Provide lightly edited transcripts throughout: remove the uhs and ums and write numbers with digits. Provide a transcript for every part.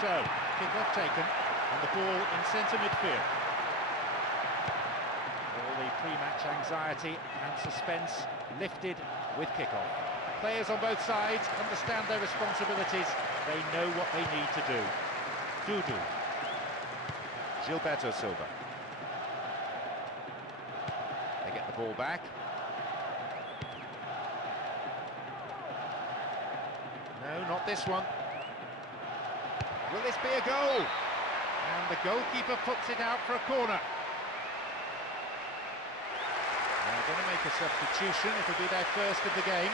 So, kick-off taken, and the ball in centre midfield. All the pre-match anxiety and suspense lifted with kick-off. Players on both sides understand their responsibilities. They know what they need to do. Dudu. Gilberto Silva. They get the ball back. No, not this one. Will this be a goal? And the goalkeeper puts it out for a corner. They're going to make a substitution. It'll be their first of the game.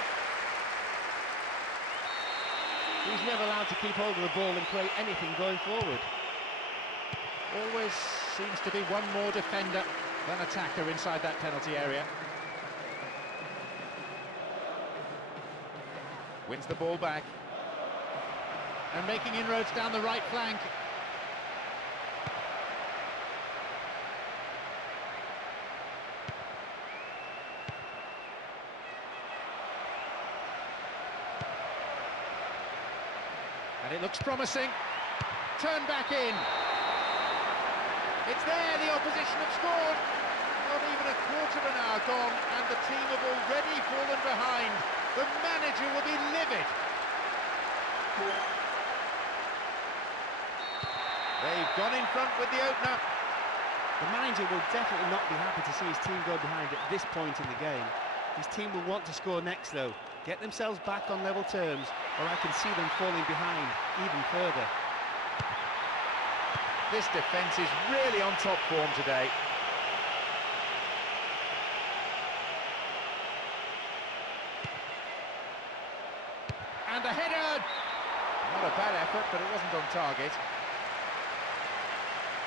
He's never allowed to keep hold of the ball and create anything going forward. Always seems to be one more defender than attacker inside that penalty area. Wins the ball back. And making inroads down the right flank. And it looks promising. Turn back in. It's there, the opposition have scored. Not even a quarter of an hour gone, and the team have already fallen behind. The manager will be livid. They've gone in front with the opener. The manager will definitely not be happy to see his team go behind at this point in the game. His team will want to score next though, get themselves back on level terms, or I can see them falling behind even further. This defence is really on top form today. And a header! Not a bad effort, but it wasn't on target.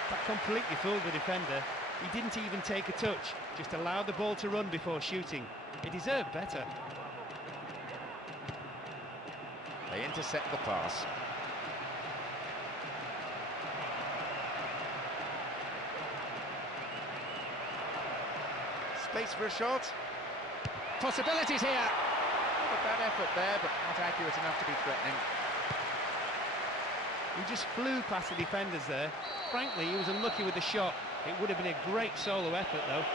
That completely fooled the defender. He didn't even take a touch, just allowed the ball to run before shooting. He deserved better. They intercept the pass. Space for a shot. Possibilities here. Not a bad effort there, but not accurate enough to be threatening. He just flew past the defenders there. Frankly, he was unlucky with the shot. It would have been a great solo effort, though.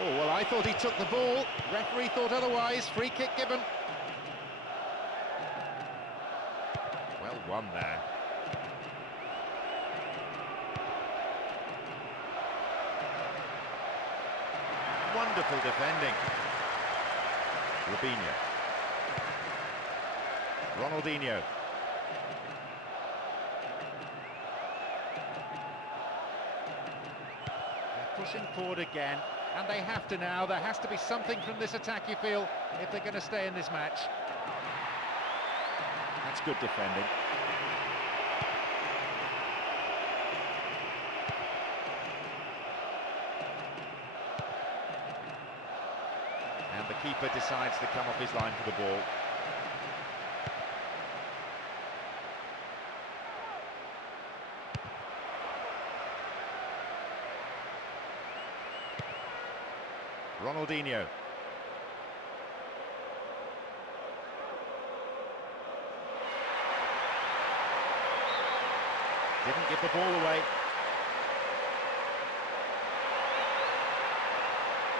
Oh, well, I thought he took the ball. Referee thought otherwise. Free kick given. Well won there. Wonderful defending. Robinho. Ronaldinho. Pushing forward again, and they have to now. There has to be something from this attack, you feel, if they're going to stay in this match. That's good defending. And the keeper decides to come off his line for the ball. Ronaldinho. Didn't give the ball away.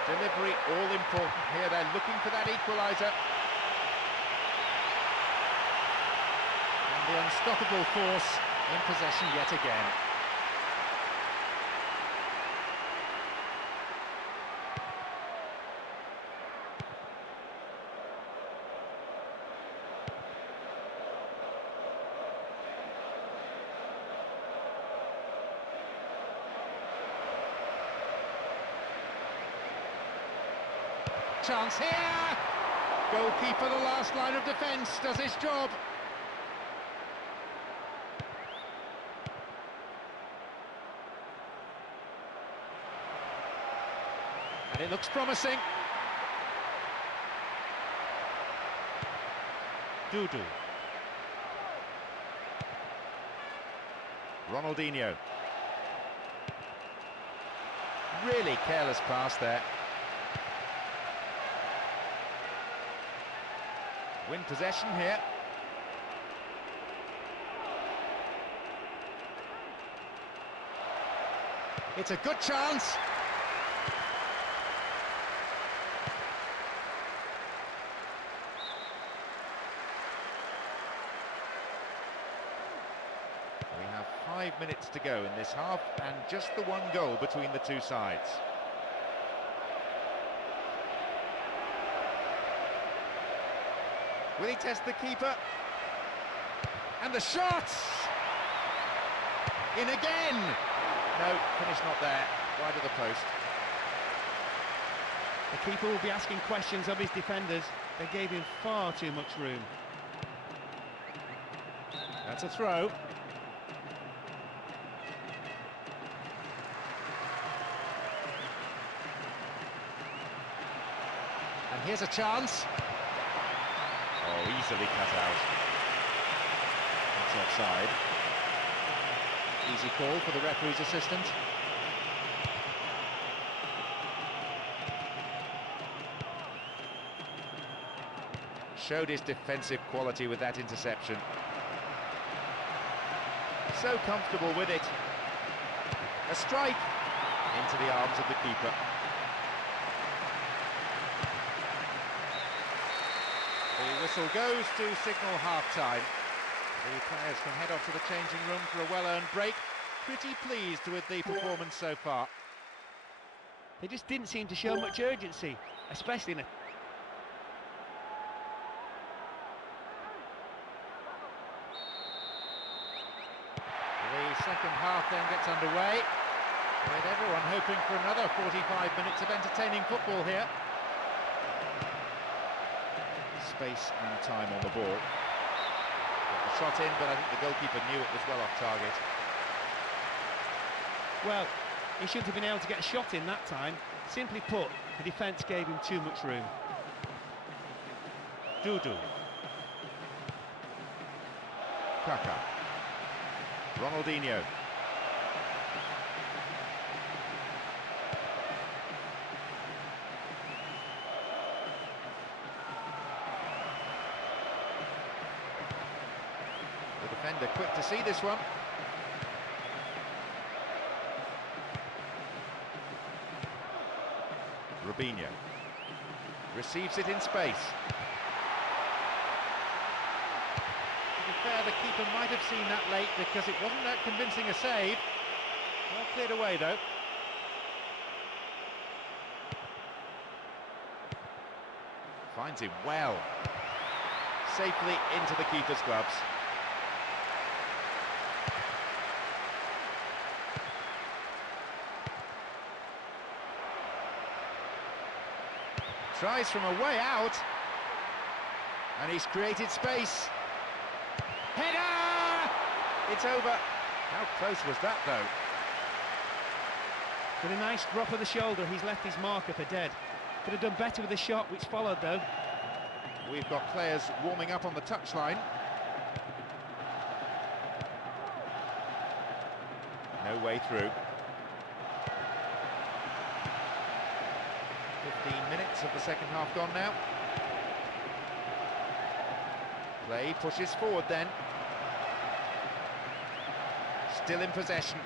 Delivery all important here. They're looking for that equaliser. And the unstoppable force in possession yet again. Chance here! Goalkeeper, the last line of defence, does his job. And it looks promising. Dudu. Ronaldinho. Really careless pass there. Win possession here. It's a good chance. We have 5 minutes to go in this half, and just the one goal between the two sides. Will he test the keeper? And the shot! In again! No, finish not there, wide of the post. The keeper will be asking questions of his defenders. They gave him far too much room. That's a throw. And here's a chance. Oh, easily cut out. It's offside. Easy call for the referee's assistant. Showed his defensive quality with that interception. So comfortable with it. A strike into the arms of the keeper. The whistle goes to signal half-time. The players can head off to the changing room for a well-earned break. Pretty pleased with the performance so far. They just didn't seem to show much urgency, especially in a... The second half then gets underway, with everyone hoping for another 45 minutes of entertaining football here. Space and time on the ball. Got the shot in, but I think the goalkeeper knew it was well off target. Well, he shouldn't have been able to get a shot in that time. Simply put, the defence gave him too much room. Dudu. Kaka. Ronaldinho. The defender quick to see this one. Robinho receives it in space. To be fair, the keeper might have seen that late because it wasn't that convincing a save. Well cleared away though. Finds him well. Safely into the keeper's gloves. Tries from a way out, and he's created space. Header! It's over. How close was that, though? With a nice drop of the shoulder, he's left his marker for dead. Could have done better with the shot, which followed, though. We've got players warming up on the touchline. No way through. 15 minutes of the second half gone now. Play pushes forward then. Still in possession.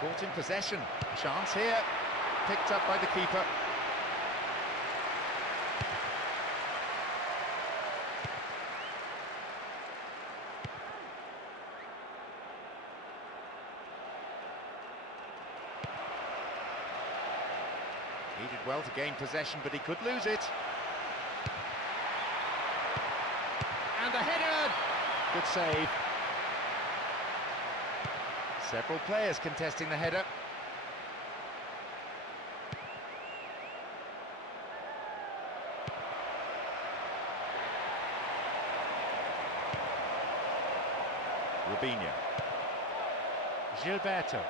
Caught in possession. Chance here. Picked up by the keeper. He did well to gain possession, but he could lose it. And the header! Good save. Several players contesting the header. Robinho. Gilberto.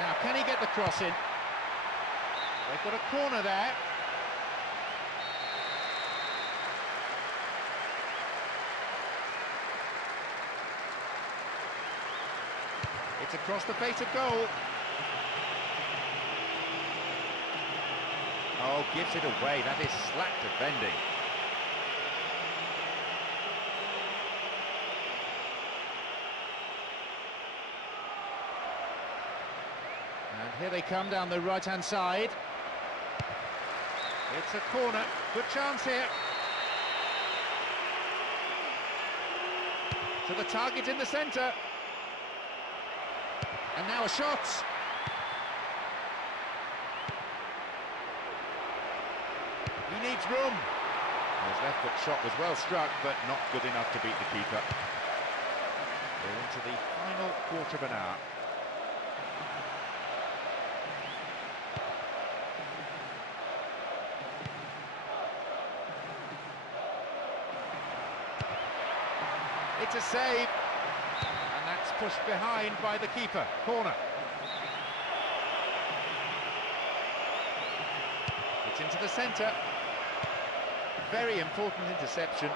Now, can he get the cross in? They've got a corner there. It's across the face of goal. Oh, gives it away. That is slack defending. Here they come down the right-hand side. It's a corner, good chance here. To the target in the centre. And now a shot. He needs room. His left foot shot was well struck, but not good enough to beat the keeper. We're into the final quarter of an hour. It's a save, and that's pushed behind by the keeper. Corner. It's into the centre. Very important interception.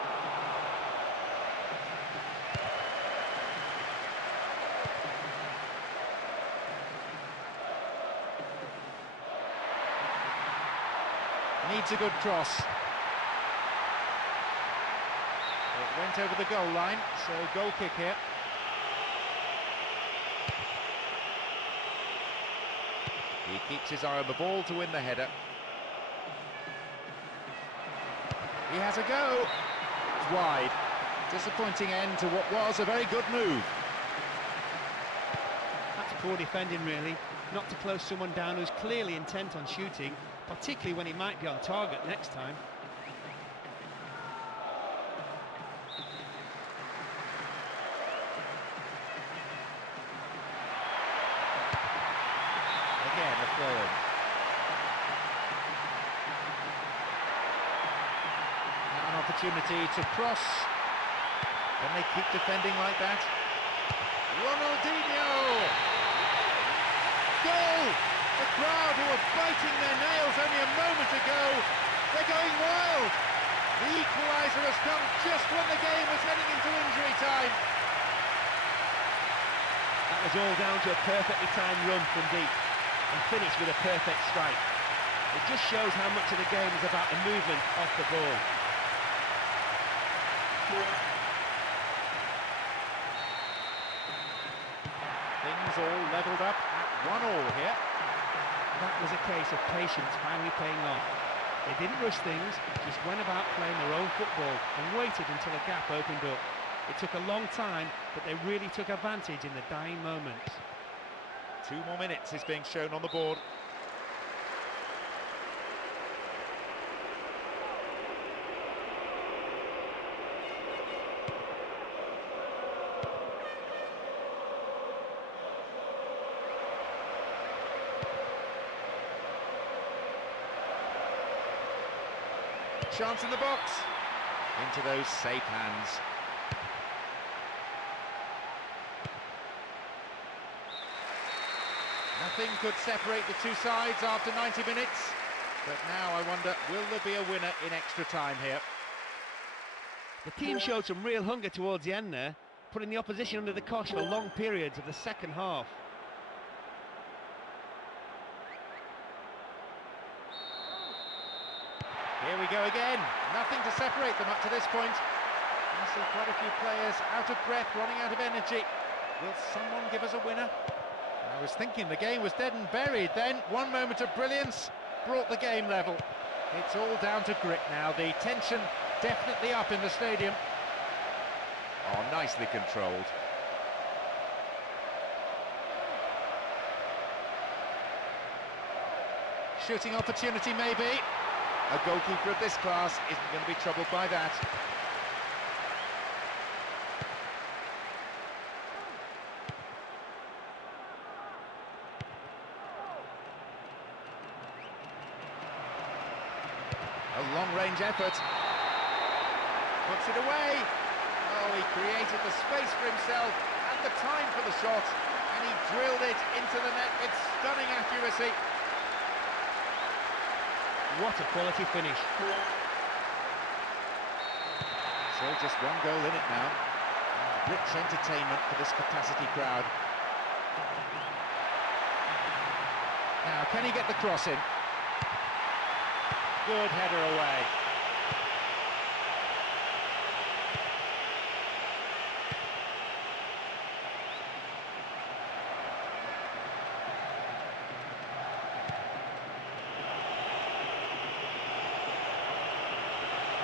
Needs a good cross. It went over the goal line, so goal kick here. He keeps his eye on the ball to win the header. He has a go. It's wide. Disappointing end to what was a very good move. That's poor defending, really. Not to close someone down who's clearly intent on shooting, particularly when he might be on target next time. Again, a throw-in. Now an opportunity to cross. Can they keep defending like that? Ronaldinho! Goal! The crowd who were biting their nails only a moment ago, they're going wild! The equaliser has come just when the game was heading into injury time. That was all down to a perfectly timed run from deep and finished with a perfect strike. It just shows how much of the game is about the movement off the ball. Things all levelled up at 1-1 here. That was a case of patience finally paying off. They didn't rush things, just went about playing their own football and waited until a gap opened up. It took a long time, but they really took advantage in the dying moments. 2 more minutes is being shown on the board. Chance in the box. Into those safe hands. Nothing could separate the two sides after 90 minutes. But now I wonder, will there be a winner in extra time here? The team showed some real hunger towards the end there, putting the opposition under the cosh for long periods of the second half. Here we go again. Nothing to separate them up to this point. I see quite a few players out of breath, running out of energy. Will someone give us a winner? I was thinking the game was dead and buried then. One moment of brilliance brought the game level. It's all down to grit now. The tension definitely up in the stadium. Oh, nicely controlled. Shooting opportunity maybe. A goalkeeper of this class isn't going to be troubled by that. A long-range effort. Puts it away. Oh, he created the space for himself and the time for the shot, and he drilled it into the net with stunning accuracy. What a quality finish. So just one goal in it now. Rich entertainment for this capacity crowd. Now, can he get the cross in? Good header away.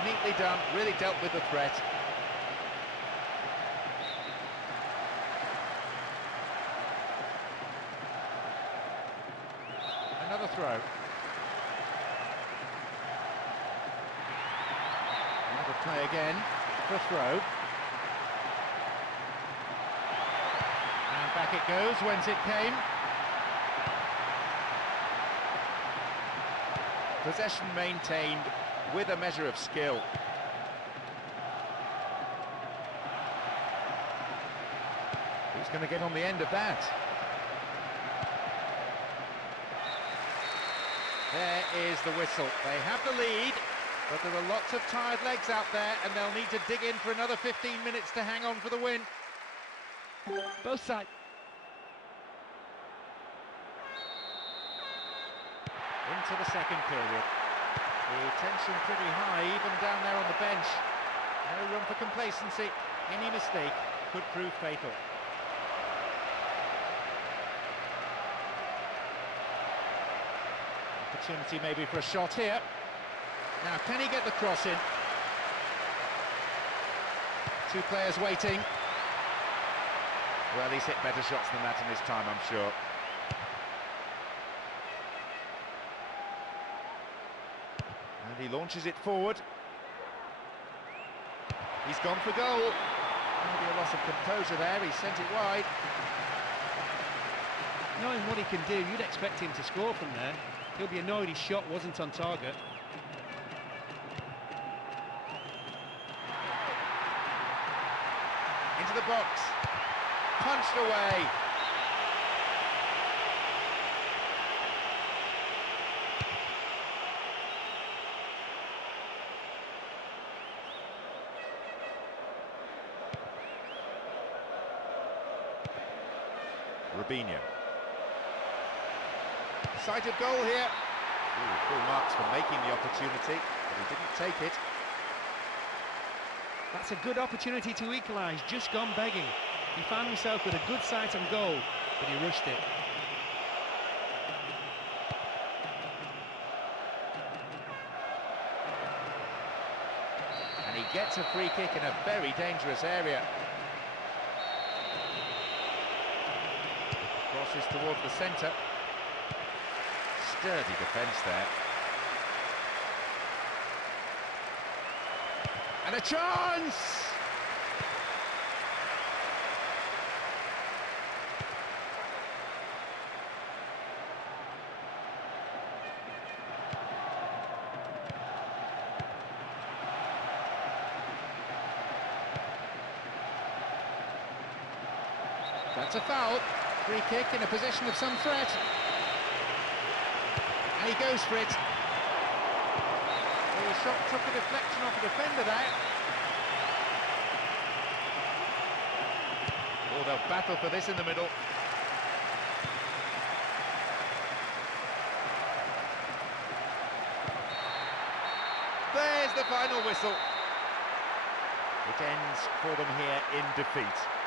neatly done, really dealt with the threat. Another throw. Another play again for a throw. And back it goes, whence it came. Possession maintained with a measure of skill. Who's going to get on the end of that? There is the whistle. They have the lead, but there are lots of tired legs out there, and they'll need to dig in for another 15 minutes to hang on for the win. Both sides. Into the second period. The tension pretty high, even down there on the bench. No room for complacency. Any mistake could prove fatal. Opportunity maybe for a shot here. Now, can he get the cross in? Two players waiting. Well, he's hit better shots than that in his time, I'm sure. And he launches it forward. He's gone for goal. Maybe a loss of composure there, he sent it wide. Knowing what he can do, you'd expect him to score from there. He'll be annoyed his shot wasn't on target. Into the box. Punched away. Robinho. Sighted goal here. Ooh, full marks for making the opportunity, but he didn't take it. That's a good opportunity to equalise, just gone begging. He found himself with a good sight on goal, but he rushed it. And he gets a free kick in a very dangerous area. Crosses towards the centre. Sturdy defence there. And a chance! That's a foul. Free kick in a position of some threat. And he goes for it. The shot took a deflection off the defender there. Oh, they'll battle for this in the middle. There's the final whistle. It ends for them here in defeat.